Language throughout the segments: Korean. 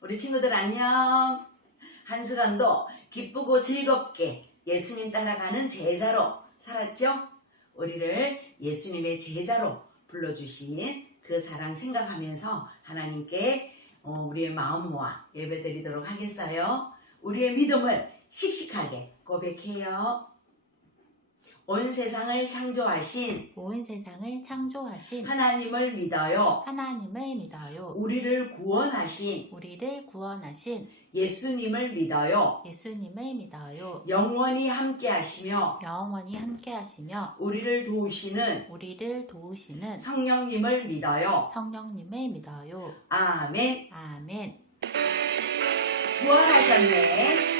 우리 친구들 안녕. 한 주간도 기쁘고 즐겁게 예수님 따라가는 제자로 살았죠? 우리를 예수님의 제자로 불러주신 그 사랑 생각하면서 하나님께 우리의 마음 모아 예배드리도록 하겠어요. 우리의 믿음을 씩씩하게 고백해요. 온 세상을 창조하신 하나님을 믿어요. 우리를 구원하신 예수님을 믿어요. 영원히 함께 하시며 우리를 도우시는 성령님을 믿어요. 아멘. 구원하셨네.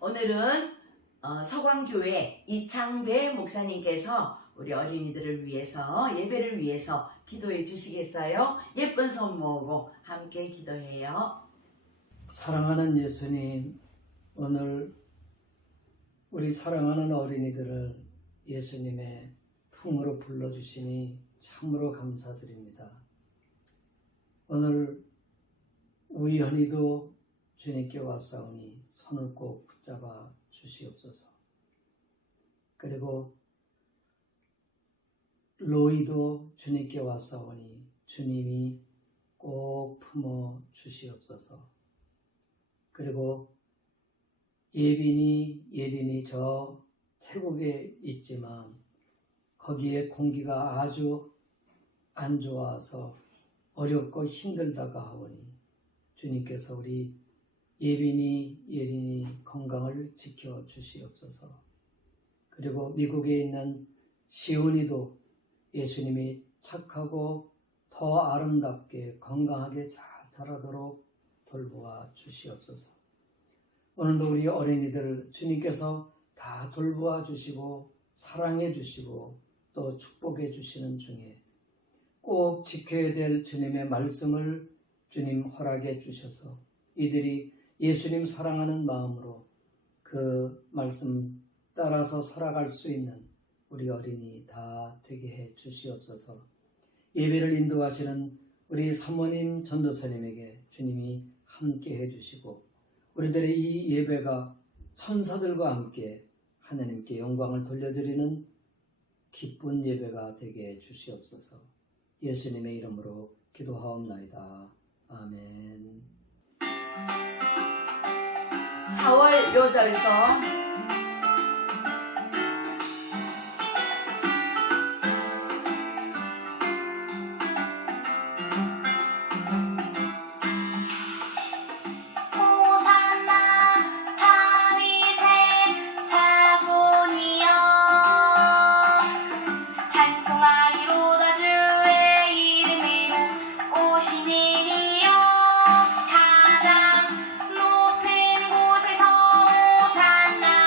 오늘은 서광교회 이창배 목사님께서 우리 어린이들을 위해서 예배를 위해서 기도해 주시겠어요? 예쁜 손 모으고 함께 기도해요. 사랑하는 예수님, 오늘 우리 사랑하는 어린이들을 예수님의 품으로 불러주시니 참으로 감사드립니다. 오늘 우연히도 주님께 왔사오니 손을 꼭 붙잡아 주시옵소서. 그리고 로이도 주님께 왔사오니 주님이 꼭 품어 주시옵소서. 그리고 예린이 저 태국에 있지만 거기에 공기가 아주 안 좋아서 어렵고 힘들다가 하오니 주님께서 우리 예린이 건강을 지켜 주시옵소서. 그리고 미국에 있는 시온이도 예수님이 착하고 더 아름답게 건강하게 잘 자라도록 돌보아 주시옵소서. 오늘도 우리 어린이들을 주님께서 다 돌보아 주시고 사랑해 주시고 또 축복해 주시는 중에 꼭 지켜야 될 주님의 말씀을 주님 허락해 주셔서 이들이 예수님 사랑하는 마음으로 그 말씀 따라서 살아갈 수 있는 우리 어린이 다 되게 해 주시옵소서. 예배를 인도하시는 우리 사모님 전도사님에게 주님이 함께 해 주시고 우리들의 이 예배가 천사들과 함께 하나님께 영광을 돌려드리는 기쁜 예배가 되게 해 주시옵소서. 예수님의 이름으로 기도하옵나이다. 아멘. 4월 요절서 가장 높은 곳에서 호산나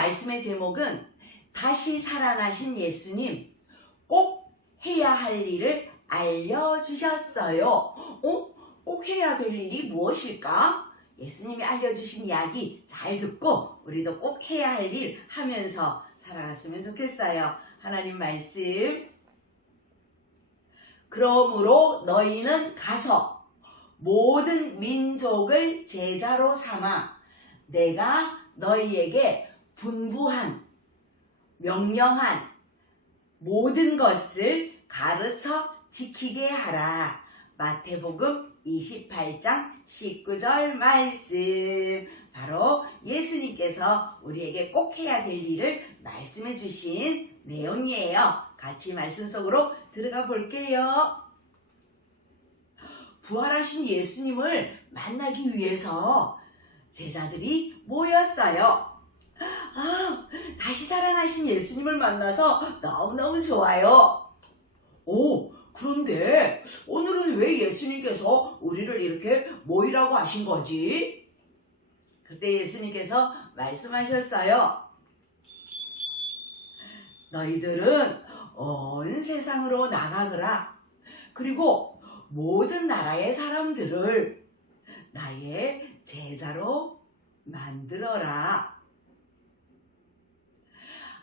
말씀의 제목은 다시 살아나신 예수님 꼭 해야 할 일을 알려주셨어요. 꼭 해야 될 일이 무엇일까? 예수님이 알려주신 이야기 잘 듣고 우리도 꼭 해야 할 일 하면서 살아갔으면 좋겠어요. 하나님 말씀. 그러므로 너희는 가서 모든 민족을 제자로 삼아 내가 너희에게 분부한 명령한 모든 것을 가르쳐 지키게 하라. 마태복음 28장 19절 말씀. 바로 예수님께서 우리에게 꼭 해야 될 일을 말씀해 주신 내용이에요. 같이 말씀 속으로 들어가 볼게요. 부활하신 예수님을 만나기 위해서 제자들이 모였어요. 다시 살아나신 예수님을 만나서 너무너무 좋아요. 그런데 오늘은 왜 예수님께서 우리를 이렇게 모이라고 하신 거지? 그때 예수님께서 말씀하셨어요. 너희들은 온 세상으로 나가거라. 그리고 모든 나라의 사람들을 나의 제자로 만들어라.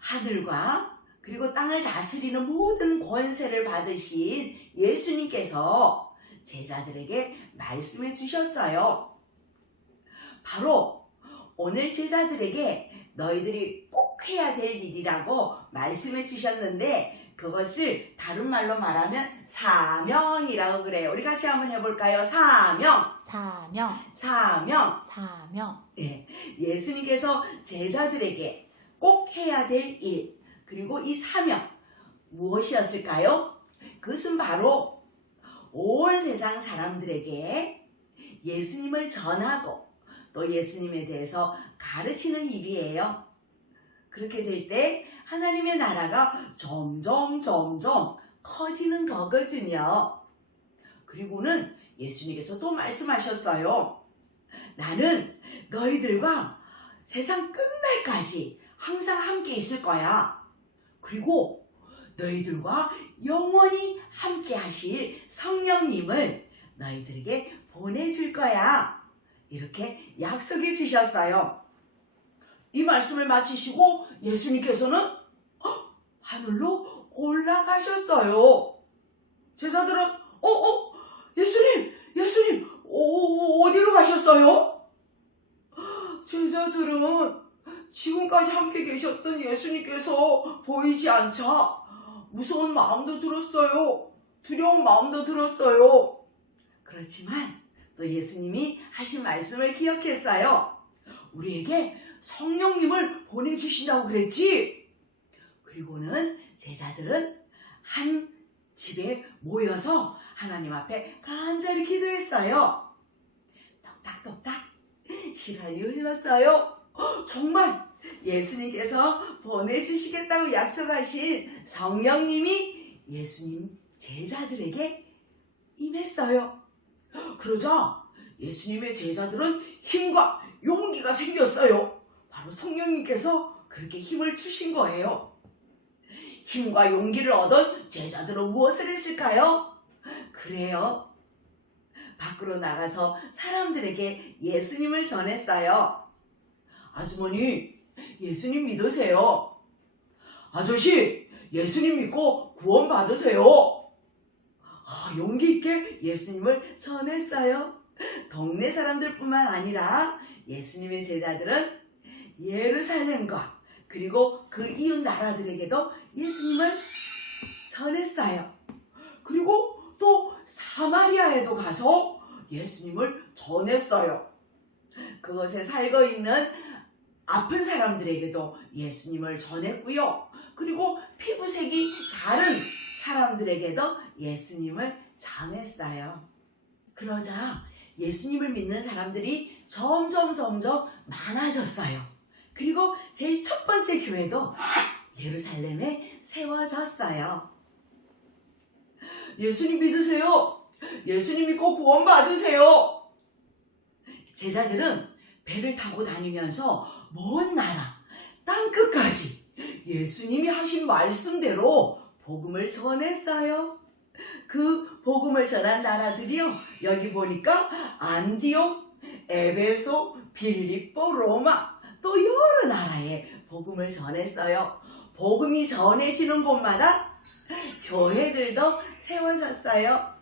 하늘과 그리고 땅을 다스리는 모든 권세를 받으신 예수님께서 제자들에게 말씀해 주셨어요. 바로 오늘 제자들에게 너희들이 꼭 해야 될 일이라고 말씀해 주셨는데 그것을 다른 말로 말하면 사명이라고 그래요. 우리 같이 한번 해볼까요? 사명. 네, 예수님께서 제자들에게 꼭 해야 될 일, 그리고 이 사명 무엇이었을까요? 그것은 바로 온 세상 사람들에게 예수님을 전하고 또 예수님에 대해서 가르치는 일이에요. 그렇게 될 때 하나님의 나라가 점점 커지는 거거든요. 그리고는 예수님께서 또 말씀하셨어요. 나는 너희들과 세상 끝날까지 항상 함께 있을 거야. 그리고 너희들과 영원히 함께 하실 성령님을 너희들에게 보내줄 거야. 이렇게 약속해 주셨어요. 이 말씀을 마치시고 예수님께서는 하늘로 올라가셨어요. 제자들은 예수님 어디로 가셨어요? 제자들은 지금까지 함께 계셨던 예수님께서 보이지 않자 무서운 마음도 들었어요. 두려운 마음도 들었어요. 그렇지만 또 예수님이 하신 말씀을 기억했어요. 우리에게 성령님을 보내주신다고 그랬지? 그리고는 제자들은 한 집에 모여서 하나님 앞에 간절히 기도했어요. 똑딱똑딱 시간이 흘렀어요. 정말 예수님께서 보내주시겠다고 약속하신 성령님이 예수님 제자들에게 임했어요. 그러자 예수님의 제자들은 힘과 용기가 생겼어요. 바로 성령님께서 그렇게 힘을 주신 거예요. 힘과 용기를 얻은 제자들은 무엇을 했을까요? 그래요. 밖으로 나가서 사람들에게 예수님을 전했어요. 아주머니, 예수님 믿으세요. 아저씨, 예수님 믿고 구원 받으세요. 용기 있게 예수님을 전했어요. 동네 사람들뿐만 아니라 예수님의 제자들은 예루살렘과 그리고 그 이웃 나라들에게도 예수님을 전했어요. 그리고 또 사마리아에도 가서 예수님을 전했어요. 그곳에 살고 있는 아픈 사람들에게도 예수님을 전했고요. 그리고 피부색이 다른 사람들에게도 예수님을 전했어요. 그러자 예수님을 믿는 사람들이 점점 많아졌어요. 그리고 제일 첫 번째 교회도 예루살렘에 세워졌어요. 예수님 믿으세요. 예수님 믿고 구원 받으세요. 제자들은 배를 타고 다니면서 먼 나라, 땅끝까지 예수님이 하신 말씀대로 복음을 전했어요. 그 복음을 전한 나라들이요, 여기 보니까 안디옥, 에베소, 빌립보, 로마, 또 여러 나라에 복음을 전했어요. 복음이 전해지는 곳마다 교회들도 세워졌어요.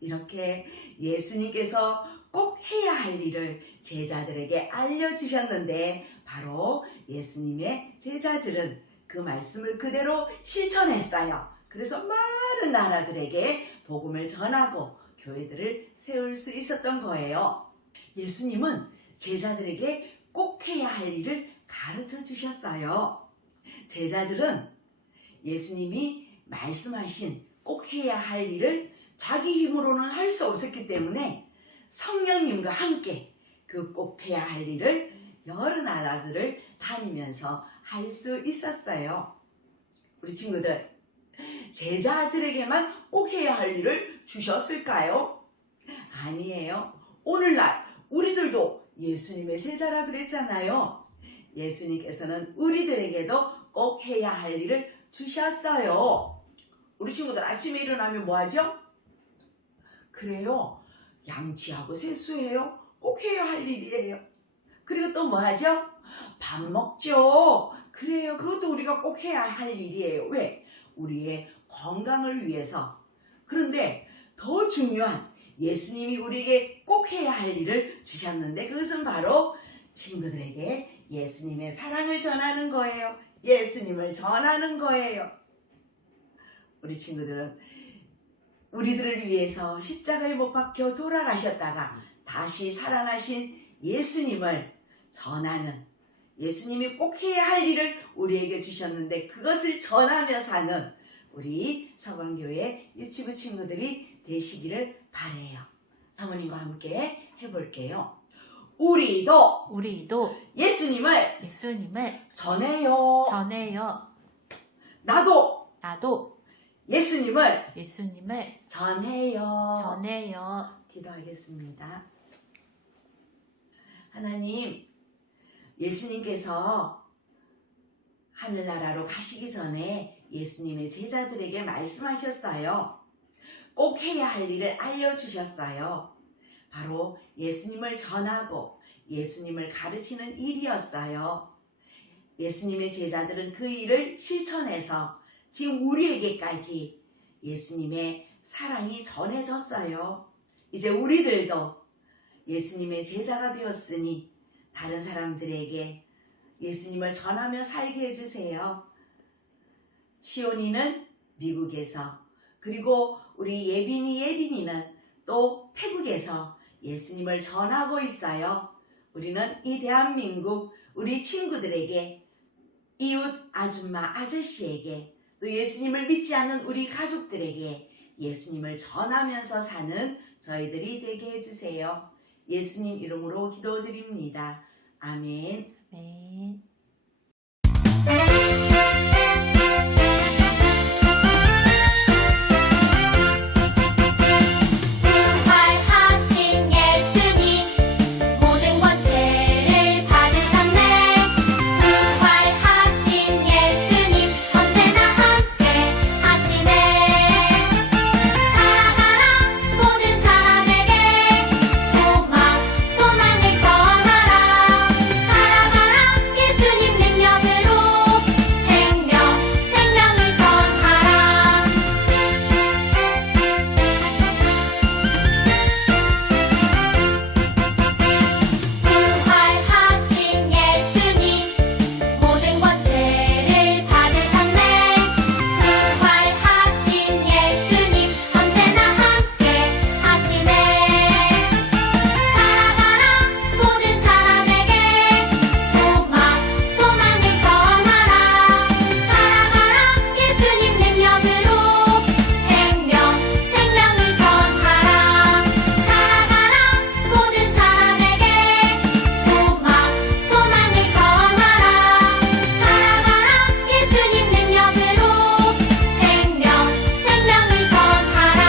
이렇게 예수님께서 꼭 해야 할 일을 제자들에게 알려주셨는데, 바로 예수님의 제자들은 그 말씀을 그대로 실천했어요. 그래서 많은 나라들에게 복음을 전하고 교회들을 세울 수 있었던 거예요. 예수님은 제자들에게 꼭 해야 할 일을 가르쳐 주셨어요. 제자들은 예수님이 말씀하신 꼭 해야 할 일을 자기 힘으로는 할 수 없었기 때문에 성령님과 함께 그 꼭 해야 할 일을 여러 나라들을 다니면서 할 수 있었어요. 우리 친구들, 제자들에게만 꼭 해야 할 일을 주셨을까요? 아니에요. 오늘날 우리들도 예수님의 제자라 그랬잖아요. 예수님께서는 우리들에게도 꼭 해야 할 일을 주셨어요. 우리 친구들 아침에 일어나면 뭐 하죠? 그래요. 양치하고 세수해요. 꼭 해야 할 일이에요. 그리고 또 뭐 하죠? 밥 먹죠. 그래요. 그것도 우리가 꼭 해야 할 일이에요. 왜? 우리의 건강을 위해서. 그런데 더 중요한 예수님이 우리에게 꼭 해야 할 일을 주셨는데, 그것은 바로 친구들에게 예수님의 사랑을 전하는 거예요. 예수님을 전하는 거예요. 우리 친구들은 우리들을 위해서 십자가에 못 박혀 돌아가셨다가 다시 살아나신 예수님을 전하는, 예수님이 꼭 해야 할 일을 우리에게 주셨는데 그것을 전하며 사는 우리 서강교회 유치부 친구들이 되시기를 바라요. 사모님과 함께 해볼게요. 우리도 예수님을 전해요. 나도 예수님을 전해요. 기도하겠습니다. 하나님, 예수님께서 하늘나라로 가시기 전에 예수님의 제자들에게 말씀하셨어요. 꼭 해야 할 일을 알려주셨어요. 바로 예수님을 전하고 예수님을 가르치는 일이었어요. 예수님의 제자들은 그 일을 실천해서 지금 우리에게까지 예수님의 사랑이 전해졌어요. 이제 우리들도 예수님의 제자가 되었으니 다른 사람들에게 예수님을 전하며 살게 해주세요. 시온이는 미국에서, 그리고 우리 예빈이, 예린이는 또 태국에서 예수님을 전하고 있어요. 우리는 이 대한민국 우리 친구들에게, 이웃 아줌마 아저씨에게, 또 예수님을 믿지 않는 우리 가족들에게 예수님을 전하면서 사는 저희들이 되게 해주세요. 예수님 이름으로 기도드립니다. 아멘. 네. 부활하신 예수님 모든 권세를 받으셨네. 부활하신 예수님 언제나 함께 하시네. 살아가라 모든 사람에게 소망을 전하라. 살아가라 예수님 능력으로 생명을 전하라. 부활하신 예수님 모든 권세를 받으셨네. 부활하신 예수님 언제나 함께 하시네. 살아가라 모든 사람에게 소망을 전하라. 살아가라 예수님 능력으로 생명을 전하라. 살아가라 모든 사람에게 소망을 전하라. 살아가라 예수님 능력으로 생명을 전하라.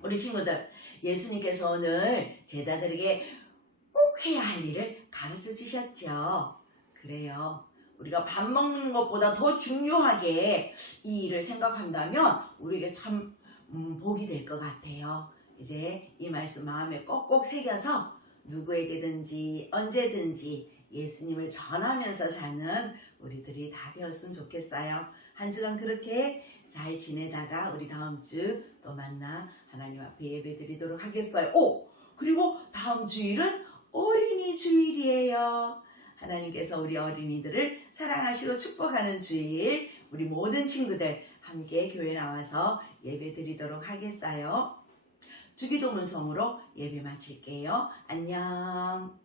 우리 친구들, 예수님께서 오늘 제자들에게 꼭 해야 할 일을 가르쳐 주셨죠. 그래요. 우리가 밥 먹는 것보다 더 중요하게 이 일을 생각한다면 우리에게 참 복이 될 것 같아요. 이제 이 말씀 마음에 꼭꼭 새겨서 누구에게든지 언제든지 예수님을 전하면서 사는 우리들이 다 되었으면 좋겠어요. 한 주간 그렇게 잘 지내다가 우리 다음 주 또 만나 하나님 앞에 예배 드리도록 하겠어요. 그리고 다음 주일은 어린이 주일이에요. 하나님께서 우리 어린이들을 사랑하시고 축복하는 주일, 우리 모든 친구들 함께 교회 나와서 예배 드리도록 하겠어요. 주기도문성으로 예배 마칠게요. 안녕.